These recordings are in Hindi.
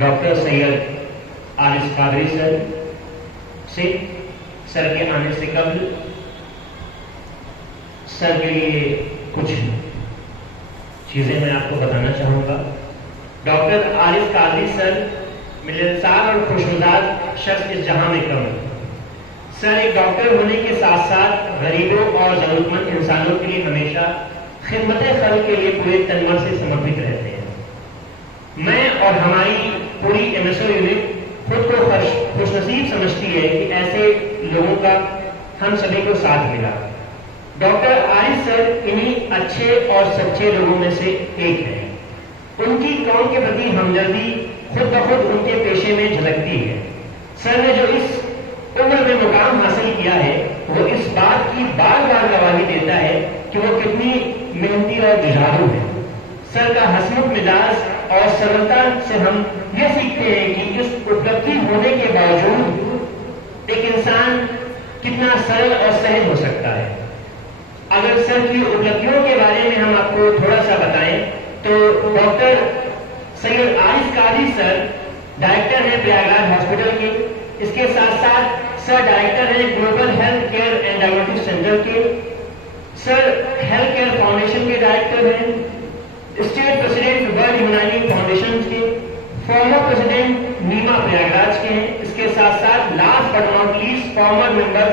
डॉक्टर सैयद आरिफ कादरी से सर के आने से कबल सर के लिए कुछ चीजें मैं आपको बताना चाहूंगा। डॉक्टर आरिफ कादरी सर मिलनसार और खुशमिजाज शख्स इस जहां में कम है। सर एक डॉक्टर होने के साथ साथ गरीबों और जरूरतमंद इंसानों के लिए हमेशा खिदमत खल्क के लिए पूरे तनमन से समर्पित रहते हैं। मैं और हमारी पूरी एमएसओ यूनिट खुद को खुशनसीब समझती है कि ऐसे लोगों का हम सभी को साथ मिला। डॉक्टर आरिफ सर इन्हीं अच्छे और सच्चे लोगों में से एक है। उनकी कौम के प्रति हमदर्दी खुद ब खुद उनके पेशे में झलकती है। सर ने जो इस उम्र में मुकाम हासिल किया है वो इस बात की बार बार गवाही देता है कि वो कितनी मेहनती और जुझारू है। सर का हंसमुख मिजाज और सरलता से हम ये सीखते हैं कि इस उपलब्धि होने के बावजूद एक इंसान कितना सरल और सहज हो सकता है। अगर सर की उपलब्धियों के बारे में हम आपको थोड़ा सा बताएं तो doctor Syed Arif Qadri sir director हैं प्रयागराज हॉस्पिटल के। इसके साथ साथ सर डायरेक्टर हैं global health care and diagnostic centre के। सर हेल्थ केयर फाउंडेशन के डायरेक्टर हैं, state president world humanity foundation के, फॉर्मर प्रेसिडेंट नीमा प्रयागराज के हैं। इसके साथ साथ last but not least farmer member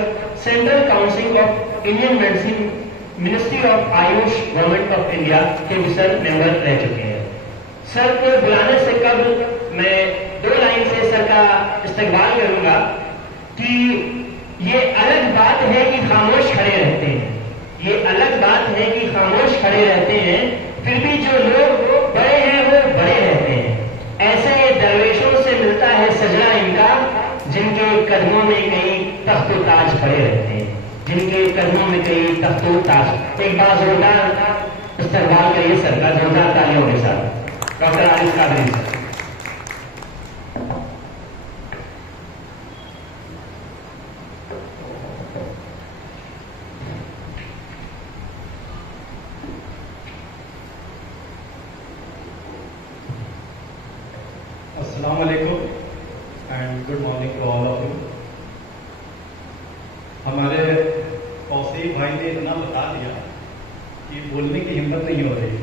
central council of Indian medicine ministry of Ayush government of India के भी सर मेंबर रह चुके हैं। सर को बुलाने से कबल मैं दो लाइन से सर का इस्तकबाल करूंगा कि ये अलग बात है कि खामोश खड़े रहते हैं, ये अलग बात है कि खामोश खड़े रहते हैं, फिर भी जो लोग बड़े हैं वो बड़े रहते हैं। ऐसे ये दरवेशों से मिलता है सजरा इनका, जिनके कदमों में कई तख्तो ताज पड़े रहते हैं, जिनके कदमों में कई तख्तो ताज। एक बार जोरदार इस्तकबाल करिए सर का, जोरदार तालियों के साथ डॉक्टर आरिफ कादरी सर। अस्सलाम वालेकुम and good morning to all of you. हमारे कौशीक भाई ने इतना बता दिया कि बोलने की हिम्मत नहीं हो रही।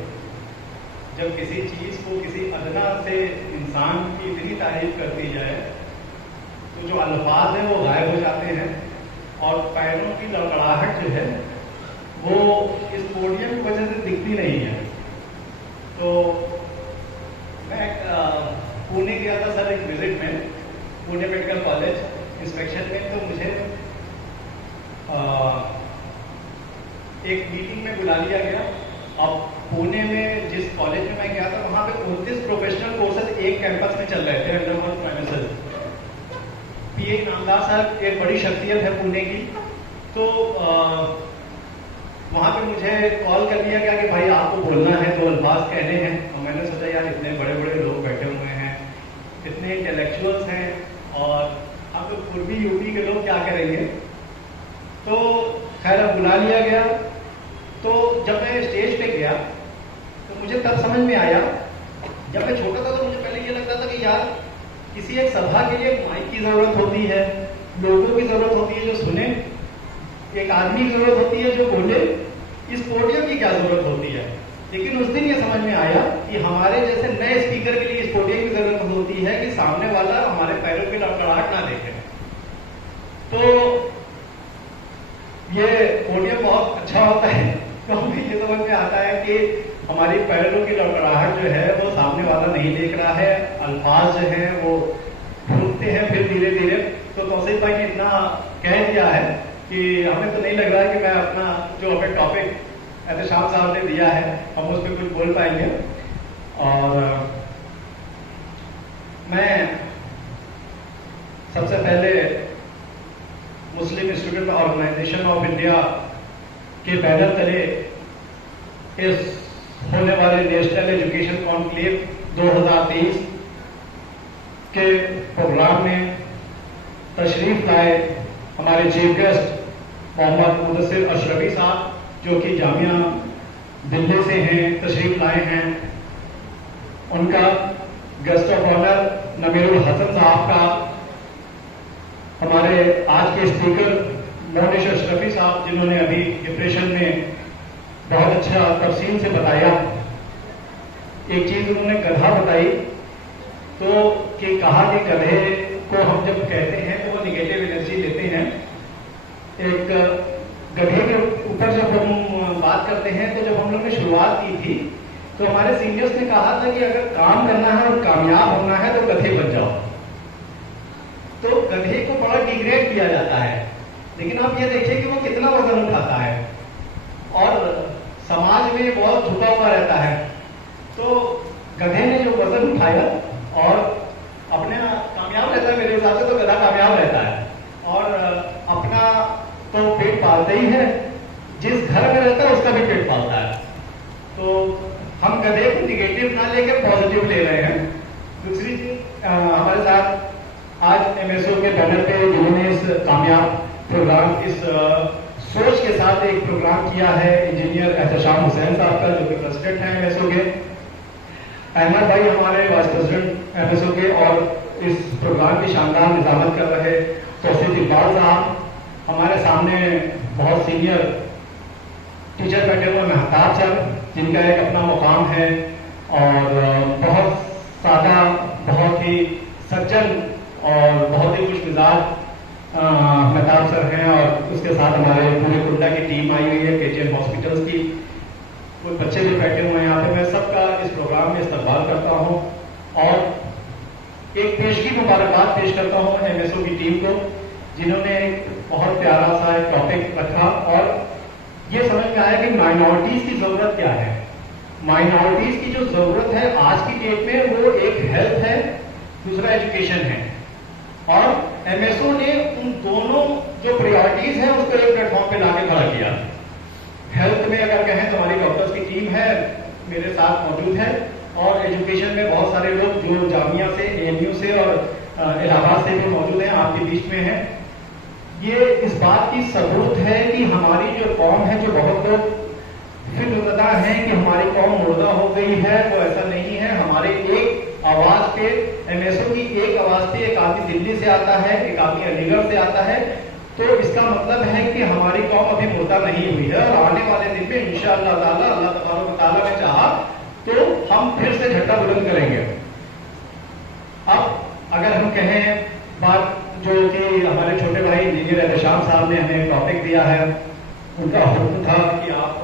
जब किसी चीज़ को किसी अदना से इंसान की इतनी तारीफ कर दी जाए तो जो अल्फाज हैं वो गायब हो जाते हैं और पैरों की लड़खड़ाहट जो है वो इस पोडियम की वजह से दिखती नहीं है। तो मैं पुणे गया था सर एक विजिट में, पुणे मेडिकल कॉलेज इंस्पेक्शन में। तो मुझे एक मीटिंग में बुला लिया गया। अब पुणे में जिस कॉलेज में मैं गया था वहाँ पे 29 प्रोफेशनल कोर्सेज एक कैंपस में चल रहे थे अंडर वन प्रेमिसेस। पीए नामदार साहब एक बड़ी शख्सियत है पुणे की। तो वहाँ पे मुझे कॉल कर दिया गया कि भाई आपको बोलना है, दो अल्फाज कहने हैं। और मैंने सोचा यार इतने बड़े बड़े लोग बैठे हुए हैं, इतने इंटेलेक्चुअल्स हैं और अब तो पूर्वी यूपी के लोग क्या करेंगे। तो खैर अब बुला लिया गया। तो जब मैं स्टेज पे गया तो मुझे तब समझ में आया, जब मैं छोटा था तो मुझे पहले ये लगता था कि यार किसी एक सभा के लिए माइक की जरूरत होती है, लोगों की जरूरत होती है जो सुने, एक आदमी की जरूरत होती है जो बोले, इस पोडियम की क्या जरूरत होती है। लेकिन उस दिन ये समझ में आया कि हमारे जैसे नए स्पीकर के लिए इस पोडियम की जरूरत होती है कि सामने वाला हमारे पैरों की लड़खड़ाहट ना देखे। तो ये पोडियम बहुत अच्छा होता है क्योंकि ये समझ में आता है कि हमारी पैरों की लड़खड़ाहट जो है वो सामने वाला नहीं देख रहा है, अल्फाज जो है वो रुकते हैं फिर धीरे धीरे। तो कौशिक भाई ने इतना कह दिया है कि हमें तो नहीं लग रहा है कि मैं अपना जो हमें टॉपिक एहतशाम साहब ने दिया है हम उस पर कुछ बोल पाएंगे। और मैं सबसे पहले मुस्लिम स्टूडेंट ऑर्गेनाइजेशन ऑफ इंडिया के बैनर तले इस होने वाले नेशनल एजुकेशन कॉन्क्लेव 2023 के प्रोग्राम में तशरीफ लाए हमारे चीफ गेस्ट मोहम्मद मुदस्सिर अशरफी साहब, जो कि जामिया दिल्ली से हैं, तशरीफ लाए हैं। उनका गेस्ट ऑफ ऑनर नमीरुल हसन साहब का, हमारे आज के स्पीकर मोहनिश अशरफी साहब जिन्होंने अभी डिप्रेशन में बहुत अच्छा तफसील से बताया। एक चीज उन्होंने गधा बताई, तो कि कहा कि गधे को हम जब कहते हैं तो वो निगेटिव एनर्जी लेते हैं। एक गधे के ऊपर जब हम बात करते हैं तो जब हम लोग ने शुरुआत की थी तो हमारे सीनियर्स ने कहा था कि अगर काम करना है और कामयाब होना है तो गधे बन जाओ। तो गधे को बड़ा डिग्रेड किया जाता है, लेकिन आप ये देखिए कि वो कितना वजन उठाता है और समाज में बहुत झुका हुआ रहता है। तो गधे ने जो वजन उठाया और अपने कामयाब रहता है, मेरे हिसाब से तो गधा कामयाब रहता है और अपना तो पेट पालता ही है, जिस घर में रहता है उसका भी पेट पालता है। तो हम गधे को निगेटिव ना लेकर पॉजिटिव ले रहे हैं। दूसरी चीज, हमारे साथ आज एमएसओ के बैनर पे जिन्होंने इस कामयाब प्रोग्राम, इस सोच के साथ एक प्रोग्राम किया है, इंजीनियर एहतशाम हुसैन साहब का, जो कि प्रेसिडेंट हैं एमएसओ के, अहमद भाई हमारे वाइस प्रेसिडेंट एमएसओ के, और इस प्रोग्राम की शानदार निजामत कर रहे तौसीफ इकबाल साहब, हमारे सामने बहुत सीनियर टीचर बैठे हुए महताब साहब, जिनका एक अपना मुकाम है और बहुत सादा, बहुत ही सज्जन और बहुत ही खुशमिजाज महताब सर हैं, और उसके साथ हमारे पूरे कुंडा की टीम आई हुई है, केजीएम हॉस्पिटल्स की, कुछ बच्चे भी बैठे हुए हैं यहाँ पे। मैं सबका इस प्रोग्राम में इस्तकबाल करता हूँ और एक पेशगी मुबारकबाद पेश करता हूँ एमएसओ की टीम को, जिन्होंने एक बहुत प्यारा सा एक टॉपिक रखा और ये समझ में आया कि माइनॉरिटीज की जरूरत क्या है। माइनॉरिटीज की जो जरूरत है आज की डेट में, वो एक हेल्थ है, दूसरा एजुकेशन है, और एमएसओ ने उन दोनों जो प्रायोरिटीज है उसको एक प्लेटफॉर्म पे लाके खड़ा किया। हेल्थ में अगर कहें तो हमारी डॉक्टर्स की टीम है, मेरे साथ मौजूद है, और एजुकेशन में बहुत सारे लोग जो जामिया से, एएनयू से और इलाहाबाद से भी मौजूद हैं, आपके बीच में हैं। ये इस बात की सबूत है कि हमारी जो कौम है, जो बहुत लोग फिक्रदा हैं कि हमारी कौम मुर्दा हो गई है, वो ऐसा नहीं है। हमारे एक आवाज पे, एमएसओ की एक आवाज पे एक आदमी दिल्ली से आता है, एक आदमी अलीगढ़ से आता है, तो इसका मतलब है कि हमारी कौम अभी मुर्दा नहीं हुई है, और आने वाले दिन में इंशाअल्लाह ताला, अल्लाह तबारक ताला ने चाहा तो हम फिर से झंडा बुलंद करेंगे। अब अगर हम कहें बात जो कि हमारे छोटे भाई इंजीनियर एहतशाम साहब ने हमें टॉपिक दिया है, उनका हुक्म था कि आप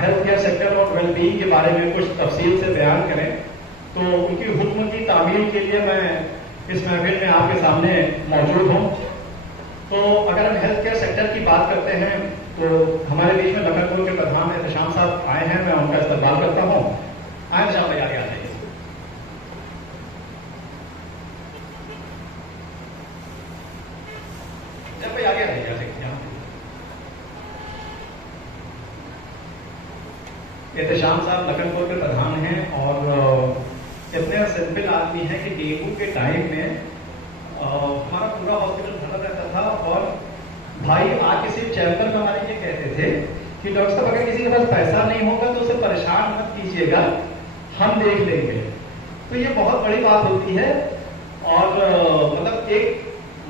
हेल्थ केयर सेक्टर और वेलबींग के बारे में कुछ तफसील से बयान करें, तो उनकी हुक्म की तामील के लिए मैं इस महफिल में आपके सामने मौजूद हूँ। तो अगर हम हेल्थ केयर सेक्टर की बात करते हैं तो हमारे बीच में लखनपुर के प्रधान एहतशाम साहब आए हैं, मैं उनका इस्तकबाल करता हूँ। आए साहब, आगे आ जाइए। जब भाई आगे आ जाइए। एहतशाम साहब लखनपुर के प्रधान हैं और इतने सिंपल आदमी हैं कि डेंगू के टाइम में हमारा पूरा हॉस्पिटल भरा रहता था, और भाई आके सिर्फ चैम्बर में हमारे ये कहते थे कि डॉक्टर साहब अगर किसी के पास पैसा नहीं होगा तो उसे परेशान मत कीजिएगा, हम देख लेंगे। तो ये बहुत बड़ी बात होती है, और मतलब एक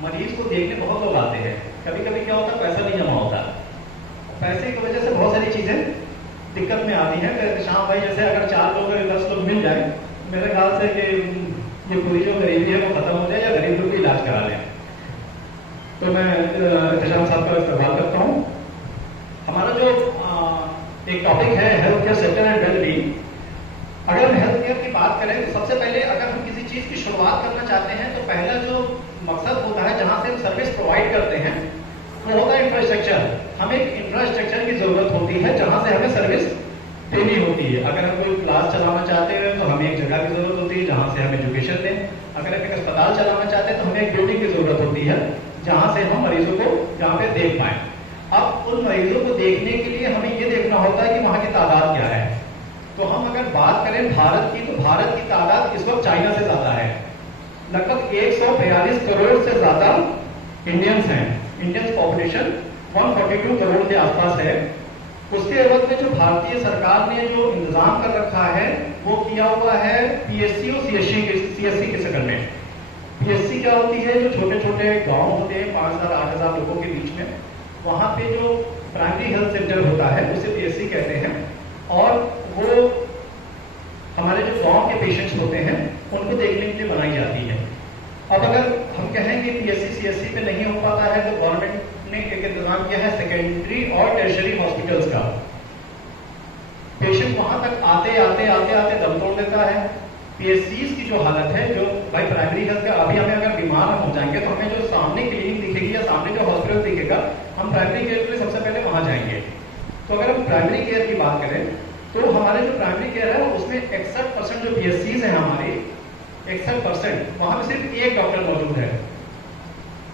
मरीज को देखने बहुत लोग आते हैं। कभी कभी क्या होता है, पैसा नहीं जमा होता, पैसे की वजह से बहुत सारी चीजें दिक्कत में आती है। तो एहतशाम भाई जैसे अगर 4 लोग 10 लोग मिल जाए, मेरे ख्याल से कि ये पूरी जो गरीबी है वो खत्म हो जाए, या गरीब लोग को इलाज करा लें। तो मैं एहतशाम साहब का इस्तेमाल करता हूँ। हमारा जो एक टॉपिक है health care sector and wellbeing. अगर हम हेल्थ केयर की बात करें तो सबसे पहले अगर हम किसी चीज की शुरुआत करना चाहते हैं तो पहला जो मकसद होता है, जहां से हम सर्विस प्रोवाइड करते हैं, वो होता है इंफ्रास्ट्रक्चर। हमें एक इंफ्रास्ट्रक्चर की जरूरत होती है जहां से हमें सर्विस देनी होती है। अगर हम कोई क्लास चलाना चाहते हैं तो हमें एक जगह की जरूरत होती है जहां से हम एजुकेशन दें। अगर हम एक अस्पताल चलाना चाहते हैं तो हमें एक बिल्डिंग की जरूरत होती है जहां से हम मरीजों को जहां पे देख पाए। अब उन मरीजों को देखने के लिए हमें ये देखना होता है कि वहां की तादाद क्या है। तो हम अगर बात करें भारत की, तो भारत की तादाद इस वक्त चाइना से ज्यादा है। लगभग 142 करोड़ से ज्यादा इंडियंस हैं। इंडियंस पॉपुलेशन 142 करोड़ के आसपास है। उसके एवज में जो भारतीय सरकार ने जो इंतजाम कर रखा है वो किया हुआ है पीएससी और सीएससी के शकल में। पीएससी क्या होती है, जो छोटे छोटे गांव होते हैं 5,000-8,000 लोगों के बीच में, वहां पे जो प्राइमरी हेल्थ सेंटर होता है उसे पीएससी कहते हैं। और वो हमारे जो गांव के पेशेंट्स होते हैं उनको देखने के लिए बनाई जाती है। अब अगर हम कहें कि पीएससी सीएससी पे नहीं हो पाता है तो गवर्नमेंट ने एक इंतजाम किया है सेकेंडरी और टर्शियरी हॉस्पिटल्स का। पेशेंट वहां तक आते आते दम तोड़ देता है। पीएससीज की जो हालत है, जो भाई प्राइमरी हेल्थ का, अभी हमें अगर बीमार हम हो जाएंगे तो हमें जो सामने क्लिनिक दिखेगी या सामने जो हॉस्पिटल दिखेगा, हम प्राइमरी केयर के लिए सबसे पहले वहां जाएंगे। तो अगर हम प्राइमरी केयर की बात करें तो हमारे जो प्राइमरी केयर है उसमें 61% जो पीएससीज है हमारी, 61% वहां पे सिर्फ एक डॉक्टर मौजूद है।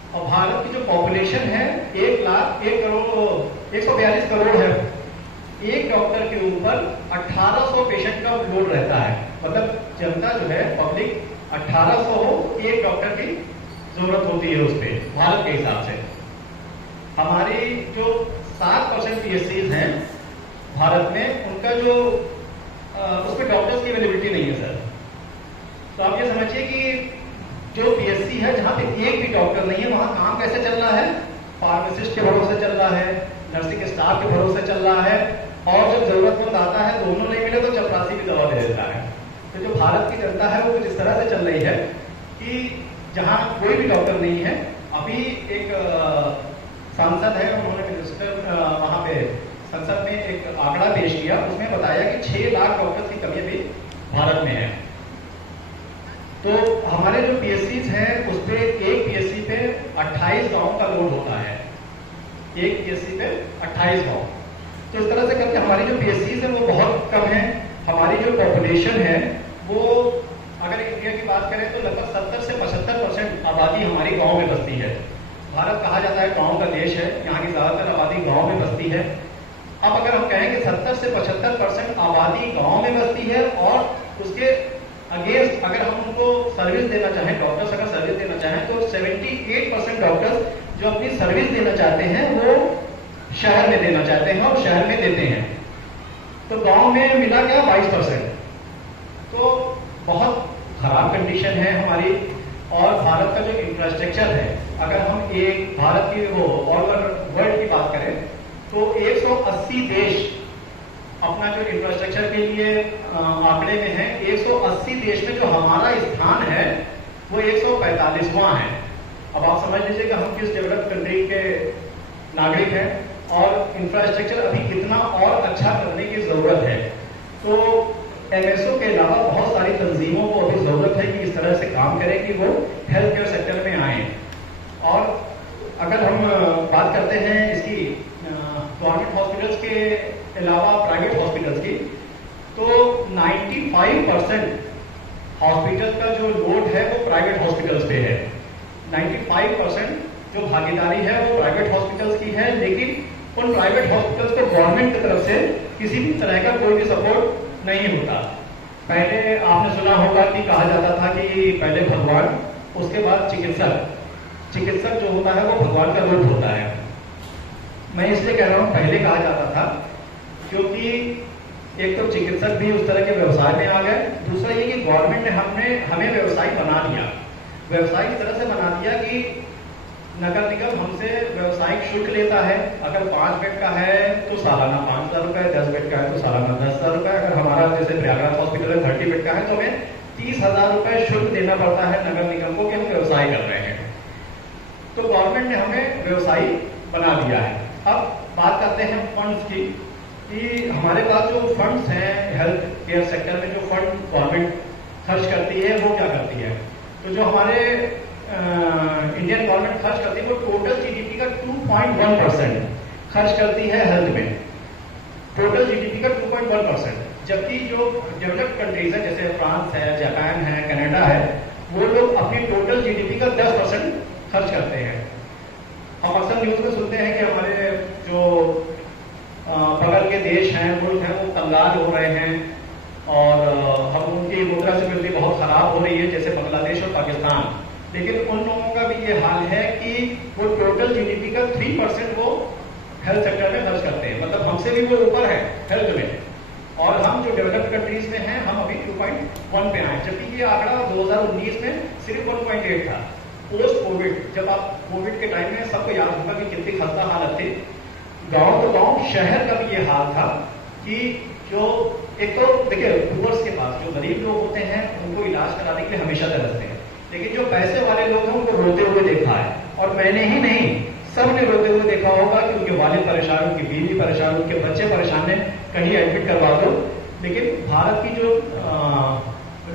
और भारत की जो पॉपुलेशन है 1,42 करोड़ है। एक डॉक्टर के ऊपर 1800 पेशेंट का लोड रहता है। मतलब जनता जो है पब्लिक 1800 हो, एक डॉक्टर की जरूरत होती है उस पर भारत के हिसाब से। हमारी जो 7% पीएससीज हैं भारत में, उनका जो उसमें डॉक्टर्स की अवेलेबिलिटी नहीं है सर। तो आप ये समझिए कि जो पीएससी है जहां पे एक भी डॉक्टर नहीं है, वहां काम कैसे चल रहा है? फार्मासिस्ट के भरोसे चल रहा है, नर्सिंग स्टाफ के भरोसे चल रहा है, और जब जरूरतमंद आता है दोनों नहीं मिले तो चपरासी भी दवा दे देता है। तो जो भारत की जनता है वो कुछ इस तरह से चल रही है कि जहां कोई भी डॉक्टर नहीं है। अभी एक सांसद है, उन्होंने मिनिस्टर वहां पे संसद में एक आंकड़ा पेश किया, उसमें बताया कि 6 लाख डॉक्टर्स की कमी अभी भारत में है। तो हमारे जो पीएससीज हैं उस पे एक पीएससी पे 28 गांव का लोड होता है, एक पीएससी पे 28 गांव। तो इस तरह से करके हमारी जो पीएससीज है वो बहुत कम है। हमारी जो पॉपुलेशन है वो अगर इंडिया की बात करें तो लगभग 70 से 75% आबादी हमारी गांव में बसती है। भारत कहा जाता है गांव का देश है, यहाँ की ज्यादातर आबादी गांव में बसती है। अब अगर हम कहें कि 70 से 75% आबादी गांव में बसती है और उसके अगेंस्ट अगर हम उनको सर्विस देना चाहें, डॉक्टर्स अगर सर्विस देना चाहें, तो 78% डॉक्टर्स जो अपनी सर्विस देना चाहते हैं वो शहर में देना चाहते हैं और शहर में देते हैं। तो गांव में मिला क्या 22%। तो बहुत खराब कंडीशन है हमारी। और भारत का जो इंफ्रास्ट्रक्चर है, अगर हम एक भारत की वो ऑल ओवर वर्ल्ड की बात करें तो 180 देश अपना जो इंफ्रास्ट्रक्चर के लिए आंकड़े में है। 180 देश में जो हमारा स्थान है वो 145वां है। अब आप समझ लीजिए कि हम किस डेवलप्ड कंट्री के नागरिक हैं और इंफ्रास्ट्रक्चर अभी कितना और अच्छा करने की जरूरत है। तो एमएसओ के अलावा बहुत सारी तंजीमों को अभी जरूरत है कि इस तरह से काम करें कि वो हेल्थ केयर सेक्टर में आए। और अगर हम बात करते हैं इसकी गवर्नमेंट हॉस्पिटल्स के अलावा प्राइवेट हॉस्पिटल्स की, तो 95% हॉस्पिटल का जो लोड है वो प्राइवेट हॉस्पिटल्स पे है। 95% जो भागीदारी है वो प्राइवेट हॉस्पिटल्स की है। लेकिन उन प्राइवेट हॉस्पिटल्स को गवर्नमेंट की तरफ से किसी भी तरह का कोई भी सपोर्ट नहीं होता। पहले आपने सुना होगा कि कहा जाता था कि पहले भगवान, उसके बाद चिकित्सक। चिकित्सक जो होता है वो भगवान का रूप होता है। मैं इसलिए कह रहा हूं पहले कहा जाता था क्योंकि एक तो चिकित्सक भी उस तरह के व्यवसाय में आ गए, दूसरा ये कि गवर्नमेंट ने हमें व्यवसाय बना दिया। व्यवसाय इस तरह से बना दिया कि नगर निगम हमसे व्यवसायिक शुल्क लेता है। अगर 5 बेड का है तो सालाना 5,000 रुपए, 10 बेड का है तो सालाना 10,000 रुपए। अगर हमारा जैसे प्रयागराज हॉस्पिटल है 30 बेड का है तो हमें 30,000 रुपए शुल्क देना पड़ता है नगर निगम को कि हम व्यवसाय कर रहे हैं। तो गवर्नमेंट ने हमें व्यवसायी बना दिया है। अब बात करते हैं फंड्स की कि हमारे पास जो फंड्स हैं हेल्थ केयर सेक्टर में, जो फंड गवर्नमेंट खर्च करती है वो क्या करती है। तो जो हमारे इंडियन गवर्नमेंट खर्च करती है वो टोटल जीडीपी का 2.1% खर्च करती है हेल्थ में। टोटल जीडीपी का 2.1%। जबकि जो डेवलप्ड कंट्रीज है जैसे फ्रांस है, जापान है, कनाडा है, वो लोग अपनी टोटल जीडीपी का 10% खर्च करते हैं। हम अक्सर न्यूज में सुनते हैं कि हमारे जो बगल के देश हैं, मुल्क हैं, वो कंगाल हो रहे हैं और हम उनकी मुद्रास्फीति बहुत खराब हो रही है, जैसे बांग्लादेश और पाकिस्तान। लेकिन उन लोगों का भी ये हाल है कि वो टोटल जीडीपी का 3% वो हेल्थ सेक्टर में खर्च करते हैं, मतलब हमसे भी वो ऊपर है हेल्थ में। और हम जो डेवलप्ड कंट्रीज में हैं, हम अभी 2.1 पे आए, जबकि ये आंकड़ा 2019 में सिर्फ 1.8 था। पोस्ट कोविड, जब आप कोविड के टाइम में सबको याद होगा कि कितनी खस्ता हालत थी, गांव तो गांव, शहर का भी ये हाल था कि जो एक तो देखिए पुअर्स के पास जो गरीब लोग होते हैं उनको इलाज कराने के लिए हमेशा तरसते हैं, लेकिन जो पैसे वाले लोग हैं उनको रोते हुए देखा है। और मैंने ही नहीं, सबने रोते हुए देखा होगा कि उनके वालिद परेशान, उनकी बीवी परेशान, उनके बच्चे परेशान है, कहीं एडमिट करवा दो। लेकिन भारत की जो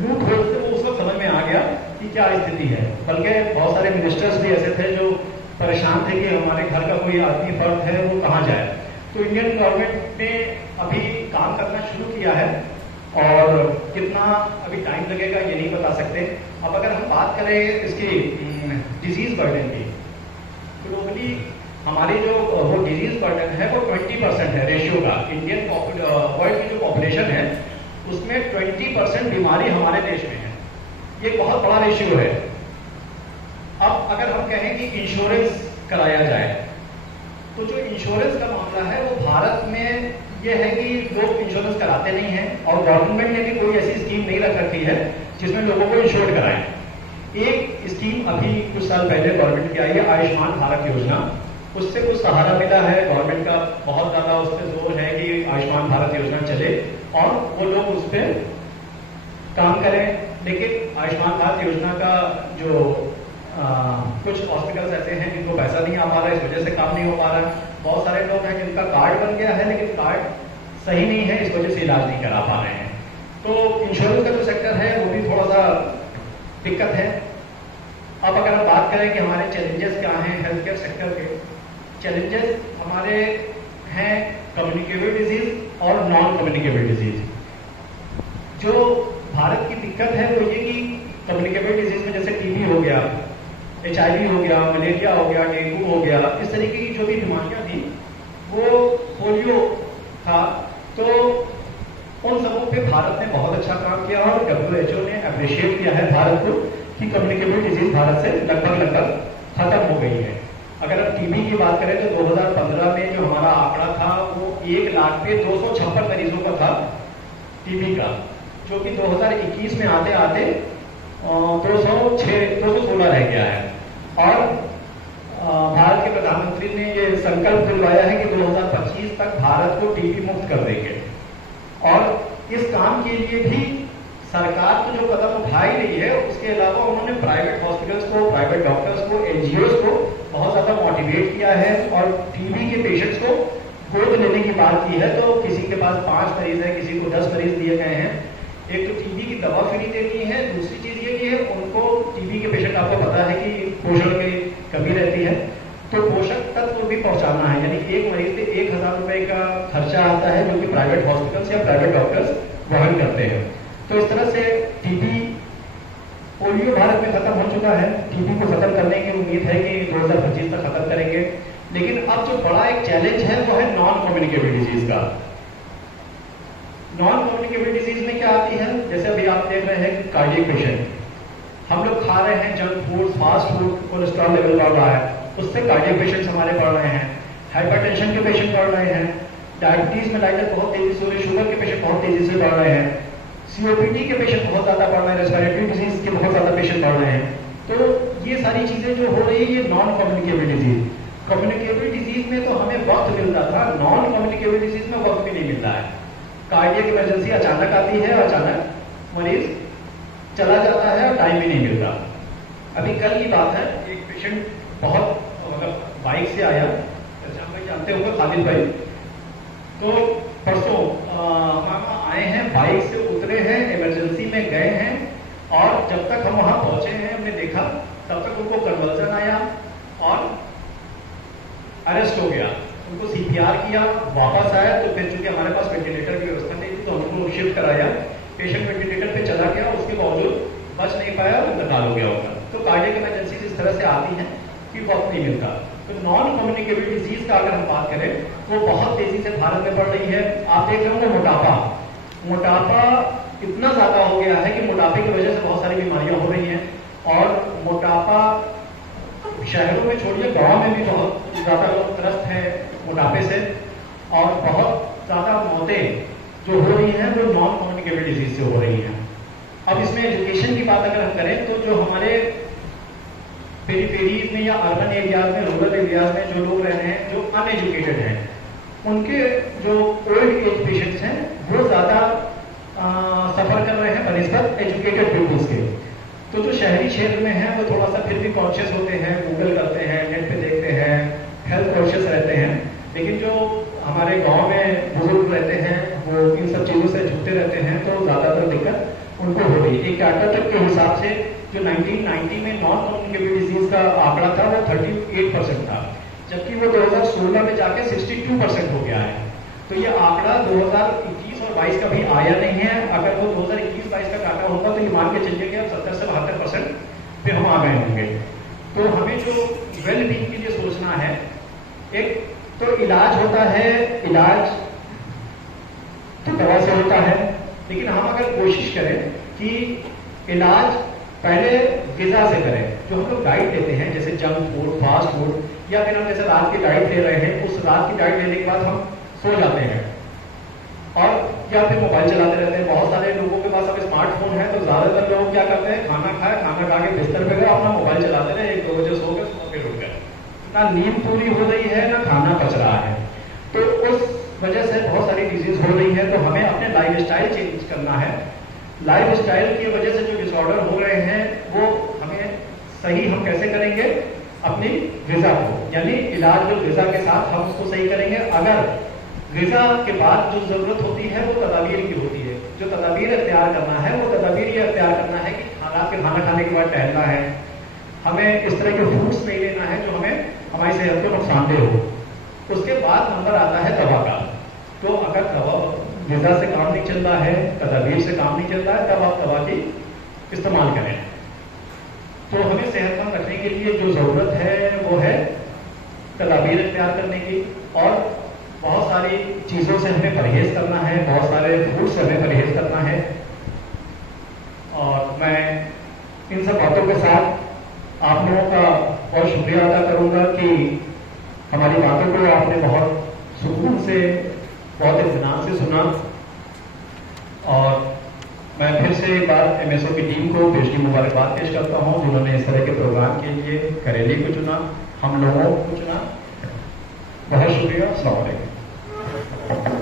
लूट हो वो उस वक्त समझ में आ गया कि क्या स्थिति है। बल्कि बहुत सारे मिनिस्टर्स भी ऐसे थे जो परेशान थे कि हमारे घर का कोई आदमी फर्द है वो कहाँ जाए। तो इंडियन गवर्नमेंट ने अभी काम करना शुरू किया है, और कितना अभी टाइम लगेगा ये नहीं बता सकते। अब अगर हम बात करें इसकी डिजीज बर्डन की, ग्लोबली हमारी जो वो डिजीज बर्डन है वो 20% है रेशियो का। इंडियन वर्ल्ड की जो पॉपुलेशन है उसमें 20% बीमारी हमारे देश में है, ये बहुत बड़ा रेशियो है। अब अगर हम कहें कि इंश्योरेंस कराया जाए, तो जो इंश्योरेंस का मामला है वो भारत में ये है कि लोग इंश्योरेंस कराते नहीं हैं, और गवर्नमेंट ने भी कोई ऐसी स्कीम नहीं रख रखी है जिसमें लोगों को इंश्योर कराएं। एक स्कीम अभी कुछ साल पहले गवर्नमेंट की आई है, आयुष्मान भारत योजना, उससे कुछ सहारा मिला है। गवर्नमेंट का बहुत ज्यादा उस पर जोर है कि आयुष्मान भारत योजना चले और वो लोग उस पर काम करें। लेकिन आयुष्मान भारत योजना का जो कुछ हॉस्पिटल्स ऐसे हैं जिनको पैसा नहीं आ पा रहा है, इस वजह से काम नहीं हो पा रहा। बहुत सारे लोग हैं जिनका कार्ड बन गया है लेकिन कार्ड सही नहीं है, इस वजह से इलाज नहीं करा पा रहे हैं। तो इंश्योरेंस का जो सेक्टर है वो भी थोड़ा सा दिक्कत है। अब अगर हम बात करें कि हमारे चैलेंजेस क्या हैं हेल्थ केयर सेक्टर के, चैलेंजेस हमारे हैं कम्युनिकेबल डिजीज और नॉन कम्युनिकेबल डिजीज। जो भारत की दिक्कत है वो ये कि कम्युनिकेबल डिजीज में जैसे टीबी हो गया, HIV हो गया, मलेरिया हो गया, डेंगू हो गया, इस तरीके की जो भी बीमारियां थी, वो पोलियो था, तो उन सबों पे भारत ने बहुत अच्छा काम किया और WHO ने अप्रिशिएट किया है भारत को कि कम्युनिकेबल डिजीज भारत से लगभग खत्म हो गई है। अगर हम टीबी की बात करें तो 2015 में जो हमारा आंकड़ा था वो 1 लाख पे 256 मरीजों का था टीबी का, जो कि 2021 में आते आते 216 रह गया है। और भारत के प्रधानमंत्री ने ये संकल्प दिलवाया है कि 2025 तक भारत को टीबी मुक्त कर देंगे। और इस काम के लिए भी सरकार तो जो कदम उठा ही रही है, उसके अलावा उन्होंने प्राइवेट हॉस्पिटल्स को, प्राइवेट डॉक्टर्स को, NGOs को बहुत ज्यादा मोटिवेट किया है और टीबी के पेशेंट्स को गोद लेने की बात की है। तो किसी के पास 5 मरीज है, किसी को 10 मरीज दिए गए हैं। एक तो टीबी की दवा फ्री देनी है, दूसरी चीज ये कि है उनको टीबी के पेशेंट, आपको पता है कि पोषण की कमी रहती है, तो पोषक तत्व भी पहुंचाना है। यानी एक मरीज पे 1000 रुपए का खर्चा आता है जो कि प्राइवेट हॉस्पिटल्स या प्राइवेट डॉक्टर्स वहन करते हैं। तो इस तरह से टीबी, पोलियो भारत में खत्म हो चुका है, टीबी को खत्म करने की उम्मीद है कि 2025 तक खत्म करेंगे। लेकिन अब जो बड़ा एक चैलेंज है वो है नॉन कम्युनिकेबल डिजीज का। नॉन कम्युनिकेबल डिजीज में क्या आती है, जैसे अभी आप देख रहे हैं कार्डियक पेशेंट, हम लोग खा रहे हैं junk food, fast food, cholesterol level बढ़ रहा है, उससे कार्डियक पेशेंट्स हमारे बढ़ रहे हैं, हाइपरटेंशन के पेशेंट बढ़ रहे हैं, डायबिटीज में डायबिटीज बहुत तेजी से हो रही है, शुगर के पेशेंट बहुत तेजी से बढ़ रहे हैं, COPD के पेशेंट बहुत ज्यादा बढ़ रहे हैं, रेस्पिरेटरी डिजीज के बहुत ज्यादा पेशेंट बढ़ रहे हैं। तो ये सारी चीजें जो हो रही है ये non communicable disease. Communicable disease में तो हमें वक्त मिलता था, नॉन कम्युनिकेबल डिजीज में वक्त भी नहीं मिलता है। कार्डियक इमरजेंसी अचानक आती है, अचानक मरीज चला जाता है और टाइम भी नहीं मिलता। अभी कल की बात है, एक पेशेंट बहुत मतलब बाइक से आया, भाई जानते होंगे खालिद भाई, तो परसों मामा आए हैं, बाइक से उतरे हैं, इमरजेंसी में गए हैं, और जब तक हम वहां पहुंचे हैं हमने देखा तब तक उनको कन्वर्जन आया और अरेस्ट हो गया। उनको CPR किया, वापस आया, तो फिर चूंकि हमारे पास वेंटिलेटर की व्यवस्था नहीं थी तो हमको शिफ्ट कराया, पेशेंट वेंटिलेटर पे चला गया, उसके बावजूद बच नहीं पाया और इंतकाल हो गया होगा। तो कार्डियक इमरजेंसी इस तरह से आती है कि वक्त नहीं मिलता। तो नॉन कम्युनिकेबल डिजीज का अगर हम बात करें तो बहुत तेजी से भारत में बढ़ रही है। आप देख रहे होंगे मोटापा इतना ज्यादा हो गया है कि मोटापे की वजह से बहुत सारी बीमारियां हो रही हैं, और मोटापा शहरों में छोड़िए गांव में भी बहुत ज्यादा लोग त्रस्त है। मोटापे से, और बहुत ज़्यादा मौतें जो हो रही हैं वो नॉन कम्युनिकेबल डिजीज से हो रही हैं। अब इसमें एजुकेशन की बात अगर हम करें तो जो हमारे पेरीफेरीज में या अर्बन एरियाज में, रूरल एरियाज में जो लोग रह रहे हैं, जो अनएजुकेटेड हैं, उनके जो ओल्ड एज पेशेंट्स हैं वो ज़्यादा सफ़र कर रहे हैं बनिस्बत एजुकेटेड पीपल्स के। तो जो शहरी क्षेत्र में हैं वो थोड़ा सा फिर भी कॉन्शियस होते हैं, गूगल करते हैं, नेट पे देखते हैं, हेल्थ कॉन्शियस रहते हैं। लेकिन जो हमारे गांव में बुजुर्ग रहते हैं वो इन सब चीज़ों से झुकते रहते हैं, तो ज़्यादातर दिक्कत उनको हो रही है। एक टाटा ट्रिप के हिसाब से जो 1990 में नॉन कम्युनिकेबल डिजीज का आंकड़ा था वो 38% था, जबकि वो 2016 में जाके 62% हो गया है। तो ये आंकड़ा 2021 और 22 का भी आया नहीं है। अगर वो 2021-22 का डाटा होगा तो ये मान के चलिए कि अब 70 से 72% पे हम आ गए होंगे। तो हमें जो वेल बीइंग के लिए सोचना है, एक तो इलाज होता है, इलाज तो दवा से होता है, लेकिन हम अगर कोशिश करें कि इलाज पहले गिजा से करें। जो हम लोग डाइट लेते हैं जैसे जंक फूड, फास्ट फूड, या फिर हम जैसे रात की डाइट ले रहे हैं, उस रात की डाइट लेने के बाद हम सो जाते हैं और या फिर मोबाइल चलाते रहते हैं। बहुत सारे लोगों के पास अब स्मार्टफोन है, तो ज्यादातर लोग क्या करते हैं, खाना खाए, खाना खा के बिस्तर पे गए, अपना मोबाइल चलाते रहे, 1-2 बजे सो गए, फिर उठ गए। ना नींद पूरी हो रही है, ना खाना पच रहा है। तो उस वजह से बहुत सारी डिजीज हो रही है। तो हमें अपने लाइफ स्टाइल चेंज करना है। लाइफ स्टाइल की वजह से जो डिसऑर्डर हो रहे हैं वो हमें सही हम कैसे करेंगे, अपनी ग़िज़ा को, यानी इलाज जो ग़िज़ा के साथ हम उसको सही करेंगे। अगर ग़िज़ा के बाद जो जरूरत होती है वो तदाबीर की होती है। जो तदाबीर अख्तियार करना है वो तदाबीर ये अख्तियार करना है कि रात के खाना खाने के बाद टहलना है, हमें इस तरह के फ्रूट्स नहीं लेना है जो हमें हमारी सेहत को नुकसानदेह हो। उसके बाद नंबर आता है दवा का। तो अगर दवा ग़िज़ा से काम नहीं चल रहा है, तदाबीर से काम नहीं चल रहा है, तब आप दवा की इस्तेमाल करें। तो हमें सेहतमंद रखने के लिए जो ज़रूरत है वो है तदाबीर इख्तियार करने की, और बहुत सारी चीज़ों से हमें परहेज करना है, बहुत सारे फूड से हमें परहेज करना है। और मैं इन सब बातों के साथ आप लोगों का बहुत शुक्रिया अदा करूंगा कि हमारी बातों को आपने बहुत सुकून से, बहुत इत्मीनान से सुना। और मैं फिर से एक बार MSO की टीम को बेशकी मुबारकबाद पेश करता हूँ जिन्होंने इस तरह के प्रोग्राम के लिए करेली को चुना, हम लोगों को चुना। बहुत शुक्रिया। अस्सलाम वालेकुम।